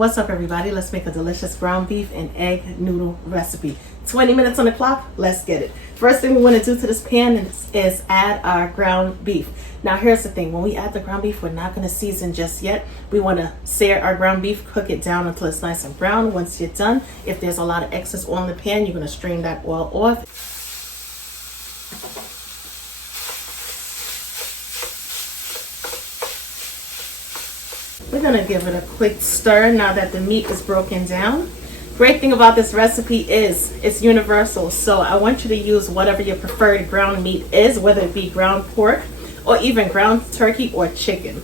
What's up, everybody? Let's make a delicious ground beef and egg noodle recipe. 20 minutes on the clock. Let's get it. First thing we want to do to this pan is add our ground beef. Now here's the thing. When we add the ground beef, we're not going to season just yet. We want to sear our ground beef, cook it down until it's nice and brown. Once you're done, if there's a lot of excess oil in the pan, you're going to strain that oil off. We're going to give it a quick stir now that the meat is broken down. Great thing about this recipe is it's universal, so I want you to use whatever your preferred ground meat is, whether it be ground pork or even ground turkey or chicken.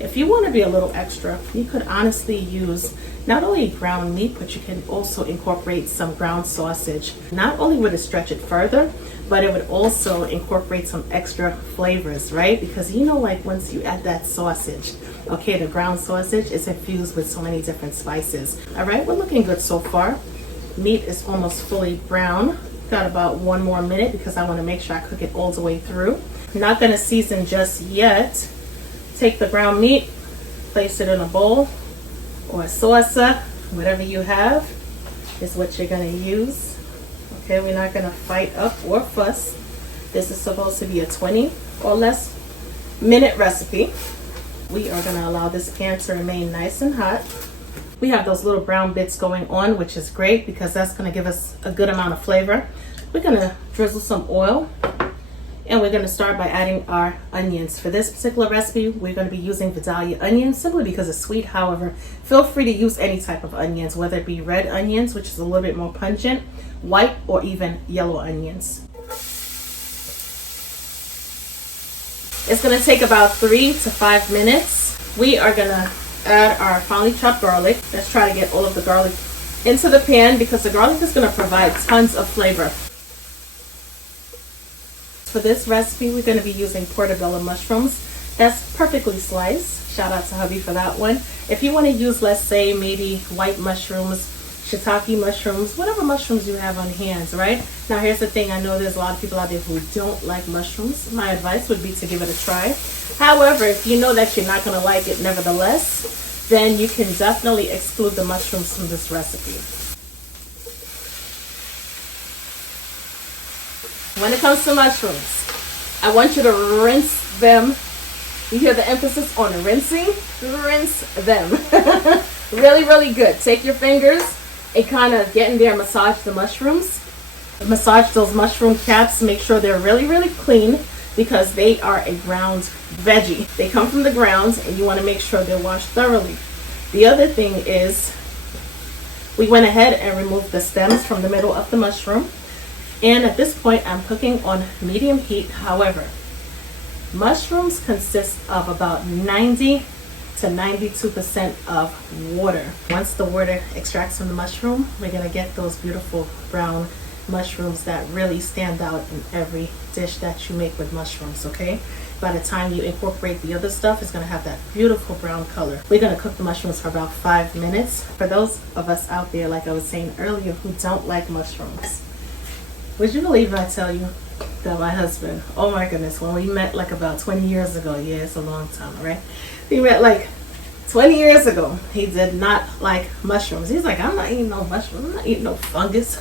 If you want to be a little extra, you could honestly use not only ground meat, but you can also incorporate some ground sausage. Not only would it stretch it further, but it would also incorporate some extra flavors, right? Because you know, like once you add that sausage, okay, the ground sausage is infused with so many different spices. All right, we're looking good so far. Meat is almost fully brown. Got about 1 more minute because I want to make sure I cook it all the way through. Not going to season just yet. Take the ground meat, place it in a bowl or a saucer, whatever you have is what you're going to use. Okay, we're not going to fight up or fuss. This is supposed to be a 20 or less minute recipe. We are going to allow this pan to remain nice and hot. We have those little brown bits going on, which is great because that's going to give us a good amount of flavor. We're going to drizzle some oil and we're going to start by adding our onions. For this particular recipe, we're going to be using Vidalia onions simply because it's sweet. However, feel free to use any type of onions, whether it be red onions, which is a little bit more pungent, white, or even yellow onions. It's going to take about 3 to 5 minutes. We are going to add our finely chopped garlic. Let's try to get all of the garlic into the pan because the garlic is going to provide tons of flavor. For this recipe, we're going to be using portabella mushrooms. That's perfectly sliced. Shout out to hubby for that one. If you want to use, let's say, maybe white mushrooms, shiitake mushrooms, whatever mushrooms you have on hand, right? Now here's the thing, I know there's a lot of people out there who don't like mushrooms. My advice would be to give it a try. However, if you know that you're not going to like it nevertheless, then you can definitely exclude the mushrooms from this recipe. When it comes to mushrooms, I want you to rinse them. You hear the emphasis on rinsing? Rinse them. Really, really good. Take your fingers and kind of get in there and massage the mushrooms. Massage those mushroom caps. Make sure they're really, really clean because they are a ground veggie. They come from the ground and you want to make sure they're washed thoroughly. The other thing is we went ahead and removed the stems from the middle of the mushroom. And at this point, I'm cooking on medium heat. However, mushrooms consist of about 90 to 92% of water. Once the water extracts from the mushroom, we're gonna get those beautiful brown mushrooms that really stand out in every dish that you make with mushrooms, okay? By the time you incorporate the other stuff, it's gonna have that beautiful brown color. We're gonna cook the mushrooms for about 5 minutes. For those of us out there, like I was saying earlier, who don't like mushrooms, would you believe I tell you that my husband, oh my goodness, when we met like about 20 years ago, yeah, it's a long time, right? We met like 20 years ago. He did not like mushrooms. He's like, I'm not eating no mushrooms. I'm not eating no fungus.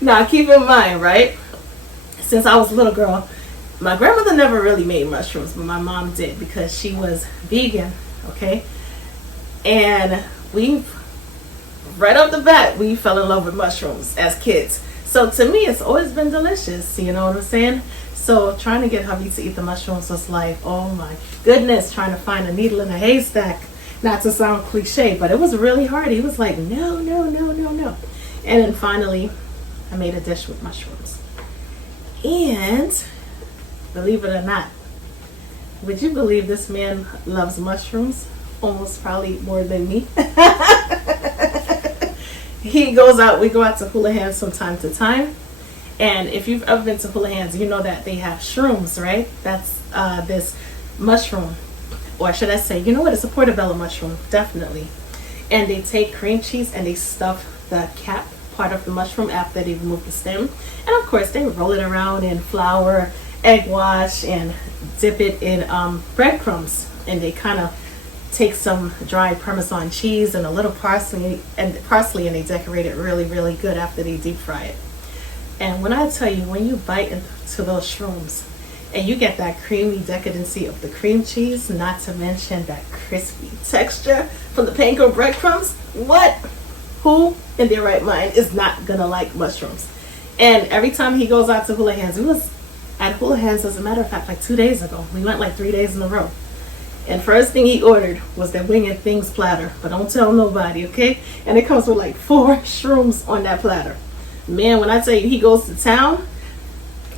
Now, keep in mind, right? Since I was a little girl, my grandmother never really made mushrooms, but my mom did because she was vegan, okay? And we, right off the bat, we fell in love with mushrooms as kids. So to me, it's always been delicious, you know what I'm saying? So trying to get hubby to eat the mushrooms was like, oh my goodness, trying to find a needle in a haystack. Not to sound cliche, but it was really hard. He was like, no, no, no, no, no. And then finally, I made a dish with mushrooms. And believe it or not, would you believe this man loves mushrooms? Almost probably more than me. He goes out, we go out to Hula Hands from time to time. And if you've ever been to Hula Hands, you know that they have shrooms, right? That's this mushroom, or should I say, you know what? It's a portabella mushroom, definitely. And they take cream cheese and they stuff the cap part of the mushroom after they remove the stem. And of course, they roll it around in flour, egg wash, and dip it in breadcrumbs. And they kind of take some dried Parmesan cheese and a little parsley, and they decorate it really, really good after they deep fry it. And when I tell you, when you bite into those shrooms and you get that creamy decadency of the cream cheese, not to mention that crispy texture from the panko breadcrumbs, what? Who in their right mind is not gonna like mushrooms? And every time he goes out to Houlihan's, we was at Houlihan's, as a matter of fact, like 2 days ago. We went like 3 days in a row. And first thing he ordered was that wing and things platter. But don't tell nobody, okay? And it comes with like 4 shrooms on that platter. Man, when I tell you he goes to town,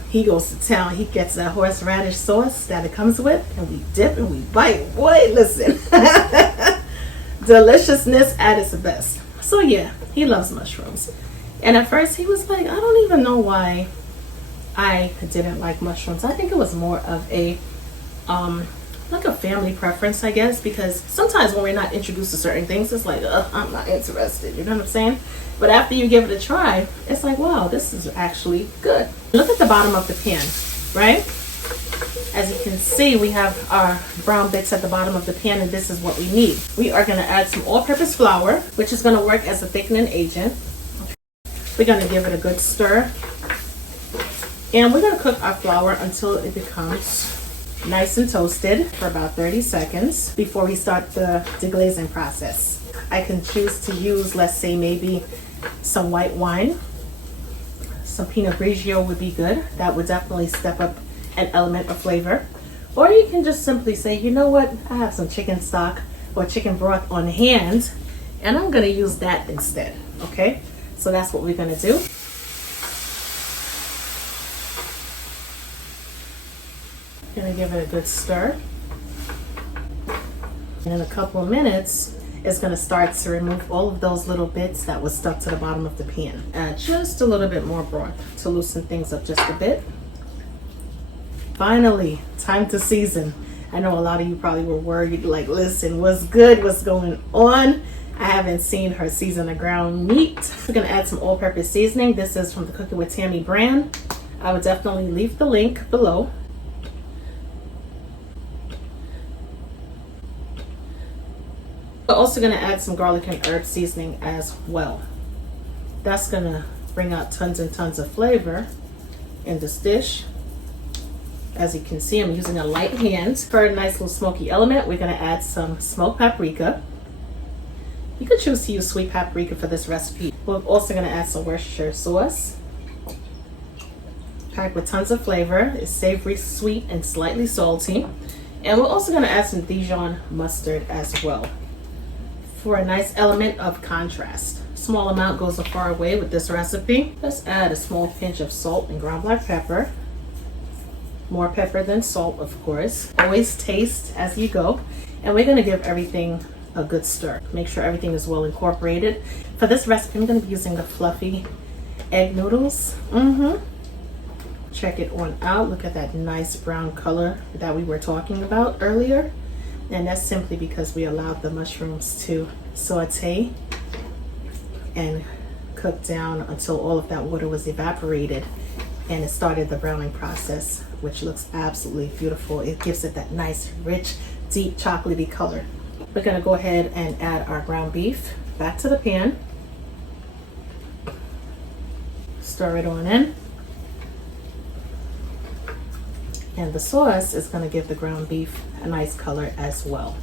he goes to town. He gets that horseradish sauce that it comes with, and we dip and we bite. Boy, listen. Deliciousness at its best. So yeah, he loves mushrooms. And at first he was like, I don't even know why I didn't like mushrooms. I think it was more of a like a family preference, I guess, because sometimes when we're not introduced to certain things, it's like, I'm not interested, you know what I'm saying? But after you give it a try, it's like, wow, this is actually good. Look at the bottom of the pan, right? As you can see, we have our brown bits at the bottom of the pan, and this is what we need. We are going to add some all-purpose flour, which is going to work as a thickening agent. We're going to give it a good stir, and we're going to cook our flour until it becomes nice and toasted for about 30 seconds before we start the deglazing process. I can choose to use, let's say, maybe some white wine. Some Pinot Grigio would be good. That would definitely step up an element of flavor. Or you can just simply say, you know what, I have some chicken stock or chicken broth on hand, and I'm going to use that instead. Okay, so that's what we're going to do. Going to give it a good stir. And in a couple of minutes, it's going to start to remove all of those little bits that was stuck to the bottom of the pan. Add just a little bit more broth to loosen things up just a bit. Finally, time to season. I know a lot of you probably were worried, like, listen, what's good? What's going on? I haven't seen her season the ground meat. We're going to add some all-purpose seasoning. This is from the Cooking with Tammy brand. I would definitely leave the link below. We're also going to add some garlic and herb seasoning as well. That's going to bring out tons and tons of flavor in this dish. As you can see, I'm using a light hand. For a nice little smoky element, we're going to add some smoked paprika. You could choose to use sweet paprika for this recipe. We're also going to add some Worcestershire sauce. Packed with tons of flavor. It's savory, sweet, and slightly salty. And we're also going to add some Dijon mustard as well, for a nice element of contrast. Small amount goes a far way with this recipe. Let's add a small pinch of salt and ground black pepper. More pepper than salt, of course. Always taste as you go. And we're going to give everything a good stir. Make sure everything is well incorporated. For this recipe, I'm going to be using the fluffy egg noodles. Check it on out. Look at that nice brown color that we were talking about earlier. And that's simply because we allowed the mushrooms to saute and cook down until all of that water was evaporated, and it started the browning process, which looks absolutely beautiful. It gives it that nice, rich, deep chocolatey color. We're going to go ahead and add our ground beef back to the pan. Stir it on in. And the sauce is going to give the ground beef a nice color as well.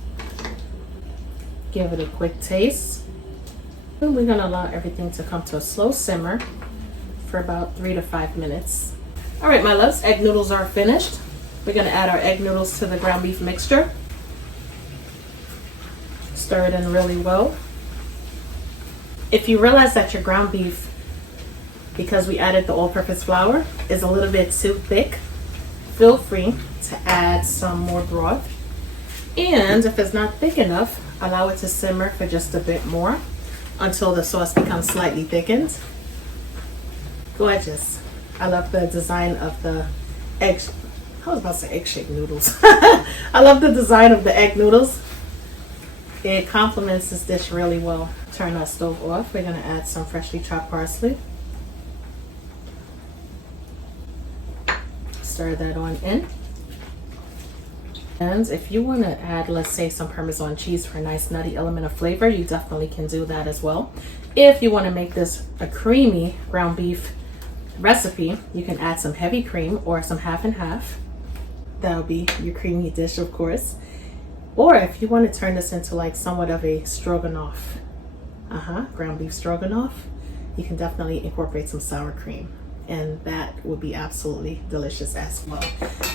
Give it a quick taste. And we're going to allow everything to come to a slow simmer for about 3 to 5 minutes. All right, my loves, egg noodles are finished. We're going to add our egg noodles to the ground beef mixture. Stir it in really well. If you realize that your ground beef, because we added the all-purpose flour, is a little bit too thick, feel free to add some more broth. And if it's not thick enough, allow it to simmer for just a bit more until the sauce becomes slightly thickened. Gorgeous. I love the design of the egg. I was about to say egg-shaped noodles. I love the design of the egg noodles. It complements this dish really well. Turn our stove off. We're going to add some freshly chopped parsley. Stir that on in. And if you want to add, let's say, some Parmesan cheese for a nice nutty element of flavor, you definitely can do that as well. If you want to make this a creamy ground beef recipe, you can add some heavy cream or some half and half. That'll be your creamy dish, of course. Or if you want to turn this into like somewhat of a stroganoff, ground beef stroganoff, you can definitely incorporate some sour cream, and that would be absolutely delicious as well.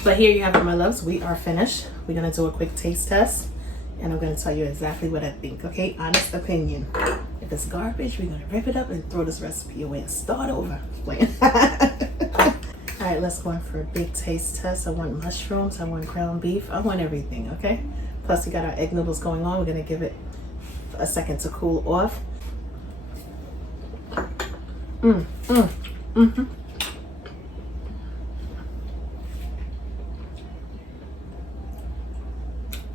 But here you have it, my loves. We are finished. We're gonna do a quick taste test, and I'm gonna tell you exactly what I think, okay? Honest opinion. If it's garbage, we're gonna rip it up and throw this recipe away and start over. Playing. All right, let's go in for a big taste test. I want mushrooms, I want ground beef, I want everything, okay? Plus we got our egg noodles going on. We're gonna give it a second to cool off.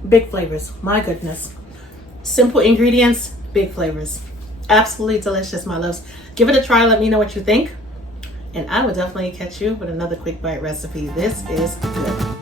Big flavors, my goodness. Simple ingredients, big flavors. Absolutely delicious, my loves. Give it a try, let me know what you think. And I will definitely catch you with another quick bite recipe. This is good.